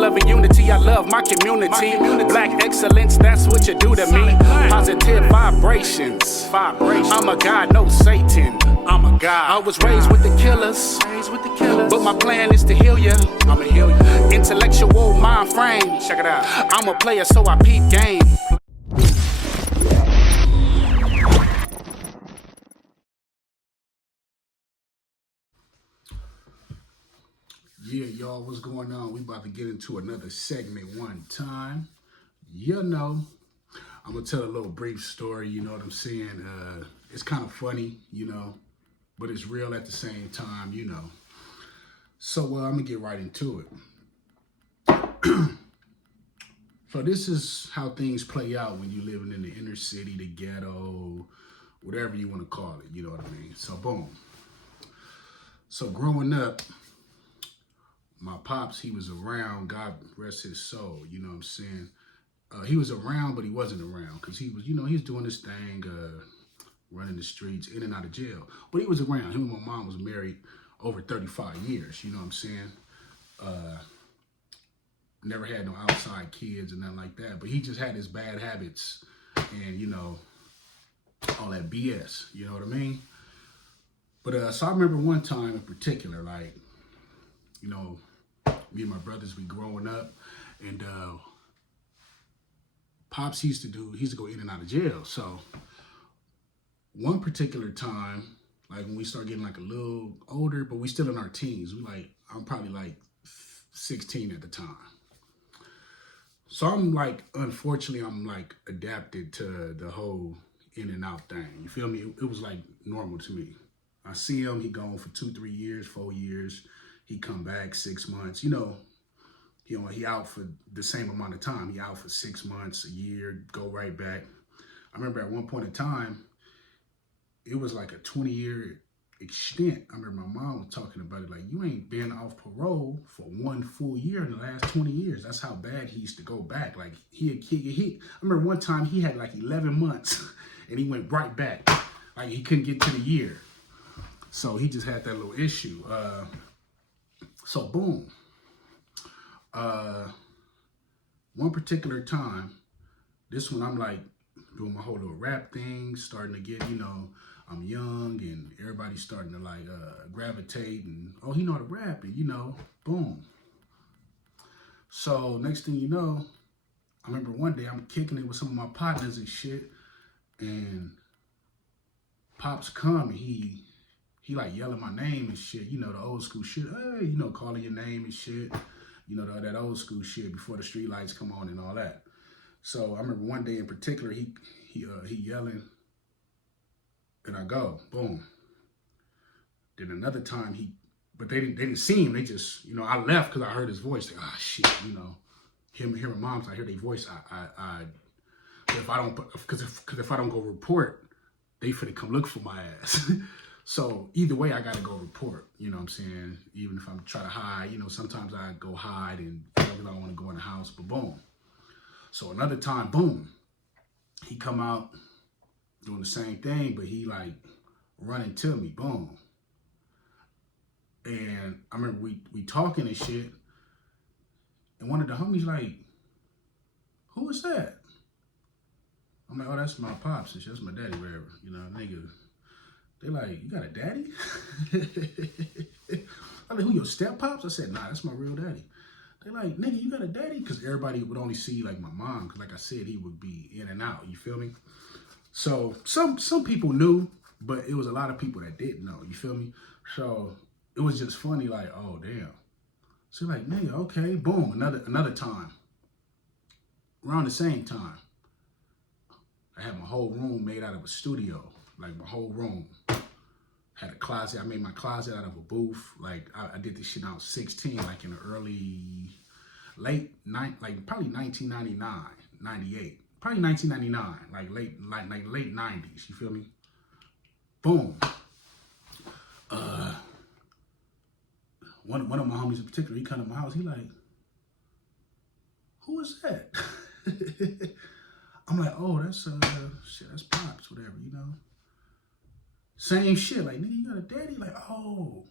love and unity. I love my community. Black excellence, that's what you do to me. Positive vibrations. I'm a God, no Satan. I'm a God. I was raised with the killers, but my plan is to heal ya. I'ma heal you. Intellectual mind frame. Check it out. I'm a player, so I peep game. Yeah, y'all, what's going on? We about to get into another segment one time. You know, I'm gonna tell a little brief story. You know what I'm saying? It's kind of funny, you know, but it's real at the same time, you know. So I'm gonna get right into it. So this is how things play out when you're living in the inner city, the ghetto, whatever you want to call it. You know what I mean? So boom. So growing up, my pops, he was around, God rest his soul, you know what I'm saying? He was around, but he wasn't around because he was, you know, he was doing this thing, running the streets, in and out of jail. But he was around. Him and my mom was married over 35 years, you know what I'm saying? Never had no outside kids and nothing like that. But he just had his bad habits and, you know, all that BS, you know what I mean? But so I remember one time in particular, like, you know, me and my brothers, we growing up, and Pops used to go in and out of jail. So one particular time, like when we start getting like a little older, but we still in our teens, I'm probably like 16 at the time. So I'm like, unfortunately, I'm like adapted to the whole in and out thing. You feel me? It was like normal to me. I see him, he gone for 2, 3 years, 4 years. He come back 6 months, you know, he out for the same amount of time. He out for 6 months, a year, go right back. I remember at one point in time, it was like a 20-year extent. I remember my mom was talking about it, like, you ain't been off parole for 1 full year in the last 20 years. That's how bad he used to go back. Like, I remember one time he had like 11 months and he went right back. Like, he couldn't get to the year. So he just had that little issue. So boom, one particular time, this one I'm like doing my whole little rap thing, starting to get, you know, I'm young and everybody's starting to like gravitate and, oh, he know how to rap and, you know, boom. So next thing you know, I remember one day I'm kicking it with some of my partners and shit, and Pops come and he like yelling my name and shit, you know, the old school shit, hey, you know, calling your name and shit, you know, that old school shit before the street lights come on and all that. So I remember one day in particular, he yelling, and I go, boom. Then another time but they didn't see him, they just, you know, I left because I heard his voice, like, ah, shit, you know, hearing moms, I hear their voice, if I don't go report, they finna come look for my ass. So either way, I gotta go report, you know what I'm saying? Even if I'm trying to hide, you know, sometimes I go hide and I don't want to go in the house, but boom. So another time, boom, he come out doing the same thing, but he like running to me, boom. And I remember we talking and shit, and one of the homies like, who is that? I'm like, oh, that's my pops, and that's my daddy, whatever, you know, nigga. They like, you got a daddy? I like, who, your step pops? I said, nah, that's my real daddy. They like, nigga, you got a daddy? Because everybody would only see like my mom, because like I said, he would be in and out, you feel me? So some people knew, but it was a lot of people that didn't know, you feel me? So it was just funny, like, oh, damn. So like, nigga, okay, boom, another time. Around the same time, I had my whole room made out of a studio. Like my whole room had a closet. I made my closet out of a booth. Like I did this shit when I was 16, like in the like probably 1999, 98, probably 1999, like late 90s. You feel me? Boom. One of my homies in particular, he come to my house. He like, who is that? I'm like, oh, that's shit, that's Pops, whatever, you know. Same shit, like, nigga, you got a daddy? Like, oh.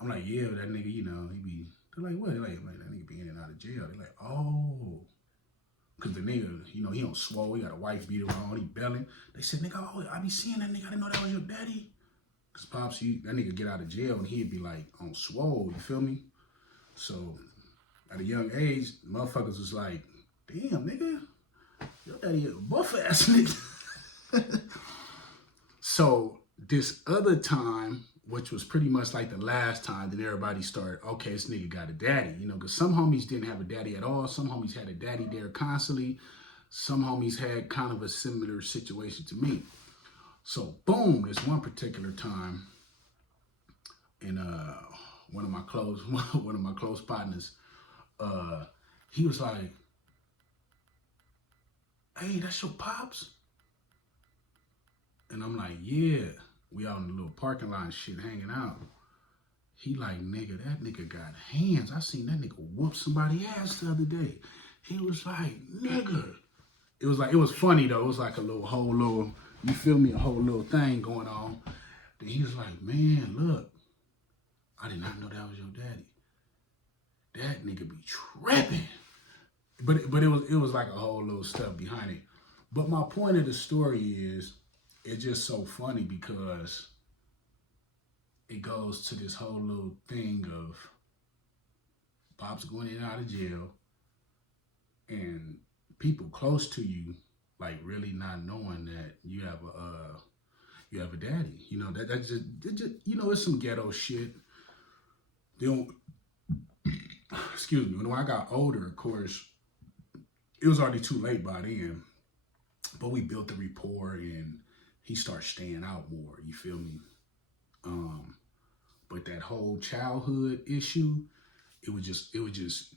I'm like, yeah, that nigga, you know, he be They're like, what? They're like, that nigga be in and out of jail. They're like, oh. Because the nigga, you know, he on swole. He got a wife beater on. He belling. They said, nigga, oh, I be seeing that nigga. I didn't know that was your daddy. Because Pops, that nigga get out of jail and he'd be like on swole. You feel me? So at a young age, motherfuckers was like, damn, nigga, your daddy a buff ass nigga. So this other time, which was pretty much like the last time, then everybody started, okay, this nigga got a daddy, you know, because some homies didn't have a daddy at all. Some homies had a daddy there constantly. Some homies had kind of a similar situation to me. So boom, this one particular time, and one of my close partners, he was like, hey, that's your pops? And I'm like, yeah. We out in the little parking lot and shit hanging out. He like, nigga, that nigga got hands. I seen that nigga whoop somebody's ass the other day. He was like, nigga. It was funny though. It was like a whole little, you feel me, a whole little thing going on. Then he was like, man, look, I did not know that was your daddy. That nigga be tripping. But it was like a whole little stuff behind it. But my point of the story is, it's just so funny because it goes to this whole little thing of Pops going in and out of jail and people close to you like really not knowing that you have a daddy. You know, that's just you know, it's some ghetto shit. They don't excuse me, when I got older, of course, it was already too late by then. But we built the rapport and he starts staying out more, you feel me? But that whole childhood issue, it was just,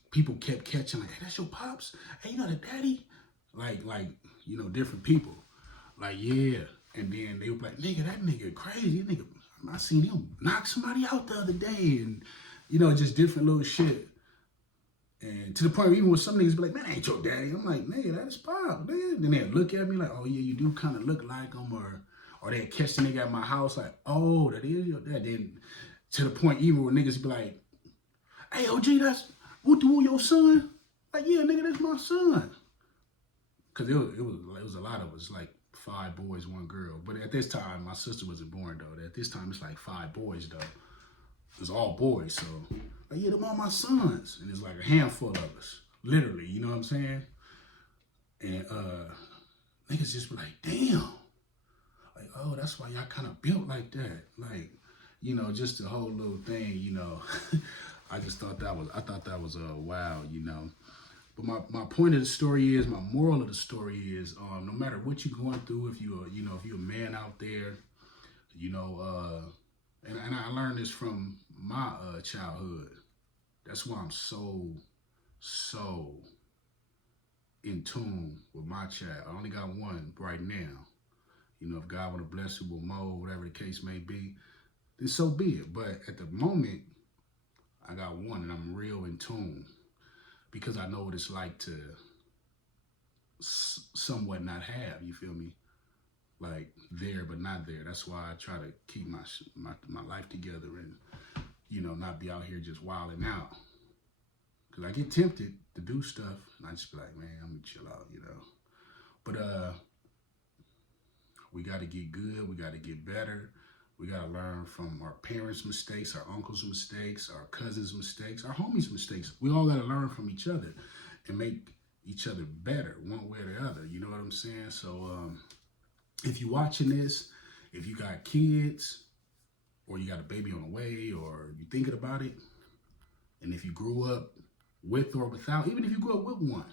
people kept catching like, hey, that's your pops? Hey, you know the daddy? Like, you know, different people. Like, yeah. And then they were like, nigga, that nigga crazy. Nigga, I seen him knock somebody out the other day. And, you know, just different little shit. And to the point where even with some niggas be like, man, that ain't your daddy. I'm like, nigga, that's Pop, nigga. Then they'd look at me like, oh yeah, you do kind of look like him. Or they'd catch the nigga at my house like, oh, that is your dad. Then to the point even where niggas be like, hey, OG, that's Woo your son? Like, yeah, nigga, that's my son. Cause it was a lot of us, like 5 boys, 1 girl. But at this time, my sister wasn't born though. At this time, it's like 5 boys though. It's all boys, so like, yeah, them all my sons. And it's like a handful of us, literally, you know what I'm saying? And niggas just be like, damn. Like, oh, that's why y'all kind of built like that. Like, you know, just the whole little thing, you know. I thought that was wow, you know. But my point of the story is, my moral of the story is, no matter what you're going through, if you're a man out there, you know, and I learned this from my childhood. That's why I'm so in tune with my child. I only got one right now. You know, if God want to bless you with more, whatever the case may be, then so be it. But at the moment, I got one and I'm real in tune because I know what it's like to somewhat not have, you feel me? Like there but not there. That's why I try to keep my life together and, you know, not be out here just wilding out. Cause I get tempted to do stuff and I just be like, man, I'm gonna chill out, you know. But we gotta get good, we gotta get better. We gotta learn from our parents' mistakes, our uncles' mistakes, our cousins' mistakes, our homies' mistakes. We all gotta learn from each other and make each other better one way or the other. You know what I'm saying? So if you're watching this, if you got kids, or you got a baby on the way, or you're thinking about it, and if you grew up with or without, even if you grew up with one,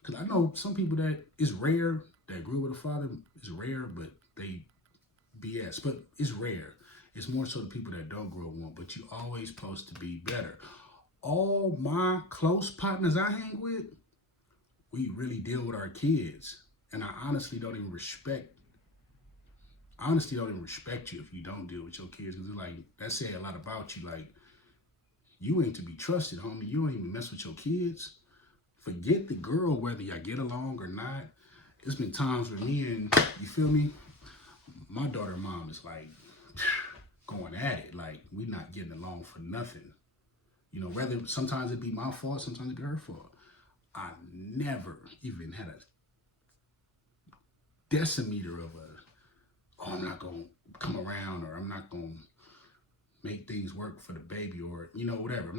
because I know some people that it's rare that grew with a father, it's rare, but they BS, but it's rare. It's more so the people that don't grow up with one, but you always supposed to be better. All my close partners I hang with, we really deal with our kids, and I honestly don't even respect you if you don't deal with your kids, because like that say a lot about you. Like, you ain't to be trusted, homie. You don't even mess with your kids. Forget the girl, whether y'all get along or not. It's been times where me and, you feel me, my daughter mom is like going at it. Like, we not getting along for nothing. You know, whether sometimes it be my fault, sometimes it be her fault. I never even had a decimeter of I'm not going to come around, or I'm not going to make things work for the baby, or, you know, whatever.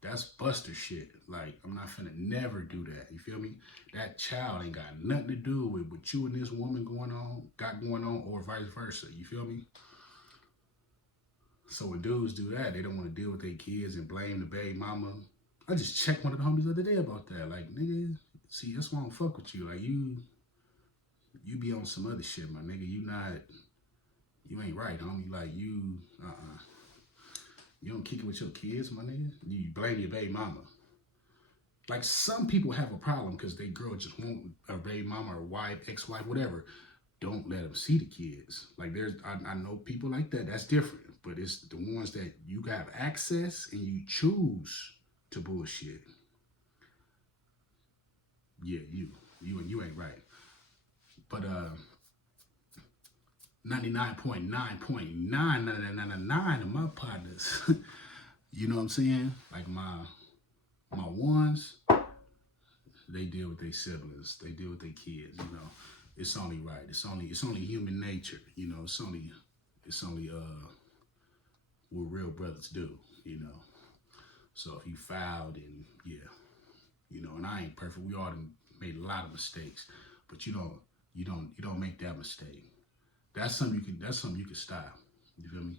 That's Buster shit. Like, I'm not finna never do that. You feel me? That child ain't got nothing to do with what you and this woman got going on, or vice versa. You feel me? So when dudes do that, they don't want to deal with their kids and blame the baby mama. I just checked one of the homies the other day about that. Like, nigga, see, that's why I don't fuck with you. Like, you be on some other shit, my nigga. You ain't right, homie. Like, you don't kick it with your kids, my nigga. You blame your baby mama. Like, some people have a problem because they girl just want a baby mama or wife, ex-wife, whatever. Don't let them see the kids. Like, I know people like that. That's different. But it's the ones that you have access and you choose to bullshit. Yeah, you ain't right. But 99.99999 of my partners, you know what I'm saying? Like my ones, they deal with their siblings, they deal with their kids. You know, it's only right. It's only human nature. You know, it's only what real brothers do. You know, so if you fouled, and yeah, you know, and I ain't perfect. We all done made a lot of mistakes, but you don't make that mistake. That's something you can stop. You feel me?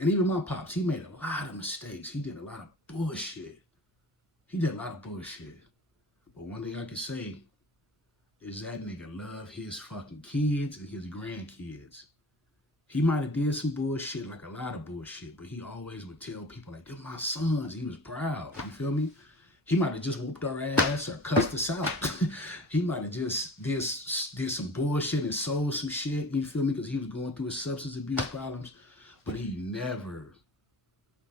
And even my pops, he made a lot of mistakes. He did a lot of bullshit. But one thing I can say is that nigga love his fucking kids and his grandkids. He might have did some bullshit, like a lot of bullshit, but he always would tell people, like, they're my sons. He was proud. You feel me? He might have just whooped our ass or cussed us out. He might have just did some bullshit and sold some shit, you feel me? Because he was going through his substance abuse problems. But he never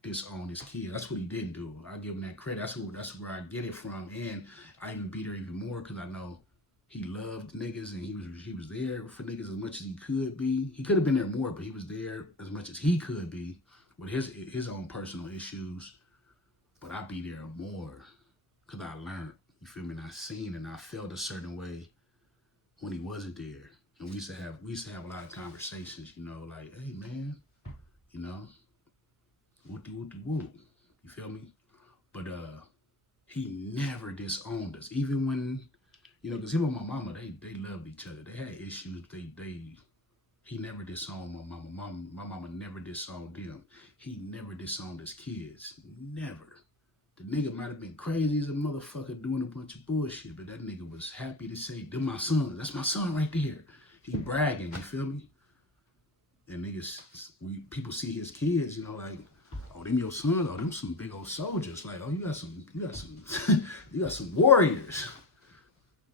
disowned his kid. That's what he didn't do. I give him that credit. That's where I get it from. And I even beat her even more because I know he loved niggas and he was there for niggas as much as he could be. He could have been there more, but he was there as much as he could be with his own personal issues. But I be there more because I learned, you feel me? And I seen and I felt a certain way when he wasn't there. And we used to have a lot of conversations, you know, like, hey man, you know, whoop. You feel me? But he never disowned us. Even when, you know, because him and my mama, they loved each other. They had issues. He never disowned my mama. My mama never disowned them. He never disowned his kids. Never. The nigga might have been crazy as a motherfucker doing a bunch of bullshit, but that nigga was happy to say, they're my son. That's my son right there. He bragging, you feel me? And niggas, people see his kids, you know, like, oh, them your sons, oh, them some big old soldiers. Like, oh, you got some warriors.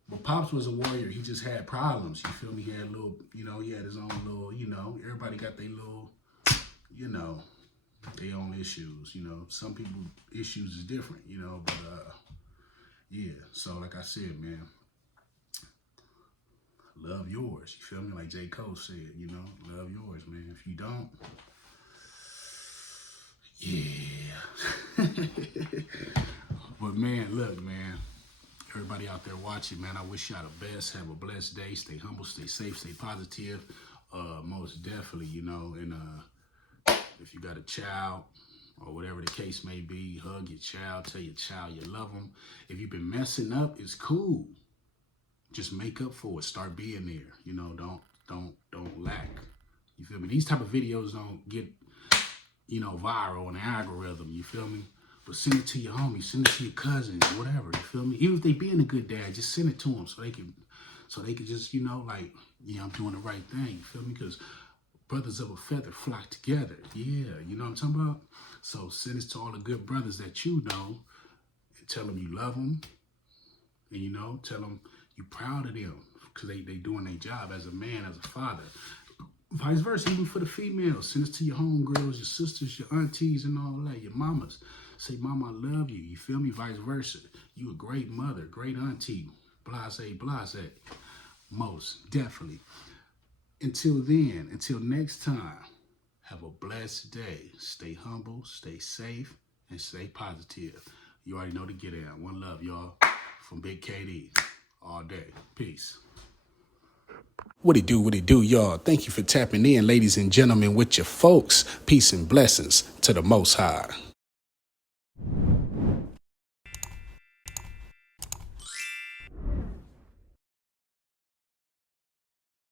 But Pops was a warrior. He just had problems. You feel me? He had he had his own little, you know, everybody got their little, you know, their own issues. You know, some people issues is different, you know, but yeah. So like I said, man, love yours. You feel me? Like J. Cole said, you know, love yours, man. If you don't, yeah. But man, look, man. Everybody out there watching, man, I wish y'all the best. Have a blessed day. Stay humble, stay safe, stay positive. Most definitely, you know, and if you got a child or whatever the case may be, hug your child, tell your child you love them. If you've been messing up, it's cool. Just make up for it. Start being there. You know, don't lack. You feel me? These type of videos don't get, you know, viral on the algorithm. You feel me? But send it to your homies, send it to your cousins, whatever, you feel me? Even if they being a good dad, just send it to them so they can just, you know, like, yeah, I'm doing the right thing, you feel me? Because brothers of a feather flock together. Yeah, you know what I'm talking about? So send this to all the good brothers that you know and tell them you love them. And, you know, tell them you're proud of them because they doing their job as a man, as a father. Vice versa, even for the females. Send this to your homegirls, your sisters, your aunties, and all that, your mamas. Say, Mama, I love you. You feel me? Vice versa. You a great mother, great auntie. Blase. Most definitely. Until next time, have a blessed day. Stay humble, stay safe, and stay positive. You already know to get in. One love, y'all. From Big KD. All day. Peace. What it do, y'all? Thank you for tapping in, ladies and gentlemen, with your folks. Peace and blessings to the Most High.